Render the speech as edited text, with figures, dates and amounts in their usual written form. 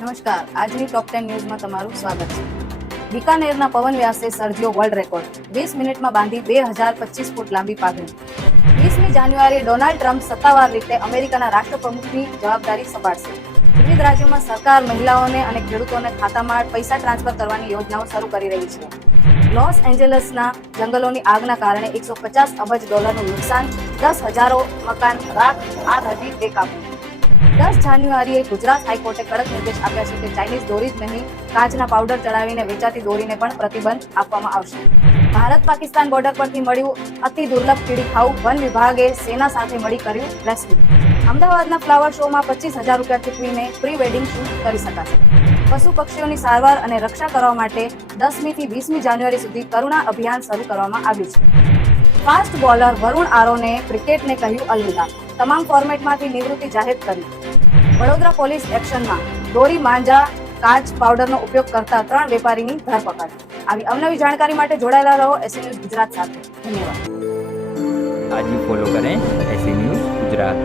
નમસ્કાર, આજની ટોપ 10 ન્યૂઝમાં તમારું સ્વાગત છે. બિકાનેરના પવન વ્યાસે સર્જ્યો વર્લ્ડ રેકોર્ડ. 20 મિનિટમાં બાંધી 2025 ફૂટ લાંબી પાઘડી. 20મી જાન્યુઆરીએ ડોનાલ્ડ ટ્રમ્પ સત્તાવાર રીતે અમેરિકાના રાષ્ટ્રપ્રમુખની જવાબદારી સંભાળશે. વિવિધ રાજ્યોમાં સરકાર મહિલાઓને અને ખેડૂતોને ખાતામાં પૈસા ટ્રાન્સફર કરવાની યોજનાઓ શરૂ કરી રહી છે. લોસ એન્જલસના જંગલોની આગના કારણે $150 અબજ નુકસાન, 10,000 મકાન રાખ, આગ હજી બેકાબૂ. 10 જાન્યુઆરીએ ગુજરાત હાઈકોર્ટે કડક નિર્દેશ આપ્યા છે કે ચાઇનીઝ દોરી જ નહીં, કાચના પાવડર ચડાવીને વેચાતી દોરીને પણ પ્રતિબંધ આપવામાં આવશે. ભારત પાકિસ્તાન બોર્ડર પરથી મળ્યું અતિ દુર્લભ કીડી ખાવું. વન વિભાગે સેના સાથે મળી કર્યું રેસ્ક્યુ. અમદાવાદના ફ્લાવર શોમાં $25,000 ચૂકવીને પ્રી વેડિંગ શૂટ કરી શકાશે. પશુ પક્ષીઓની સારવાર અને રક્ષા કરવા માટે 10મી થી 20મી જાન્યુઆરી સુધી કરુણા અભિયાન શરૂ કરવામાં આવ્યું છે. ફાસ્ટ બોલર વરુણ આરોને ક્રિકેટને કહ્યું અલવિદા. તમામ ફોર્મેટમાંથી નિવૃત્તિ જાહેર કરી. વડોદરા પોલીસ એક્શનમાં દોરી, માંજા, કાચ પાવડરનો ઉપયોગ કરતા 3 વેપારીની ધરપકડ. આવી અવનવી જાણકારી માટે જોડાયેલા રહો એસી ન્યૂઝ ગુજરાત સાથે. ધન્યવાદ. आज ही फॉलो करें ऐसी न्यूज़ गुजरात।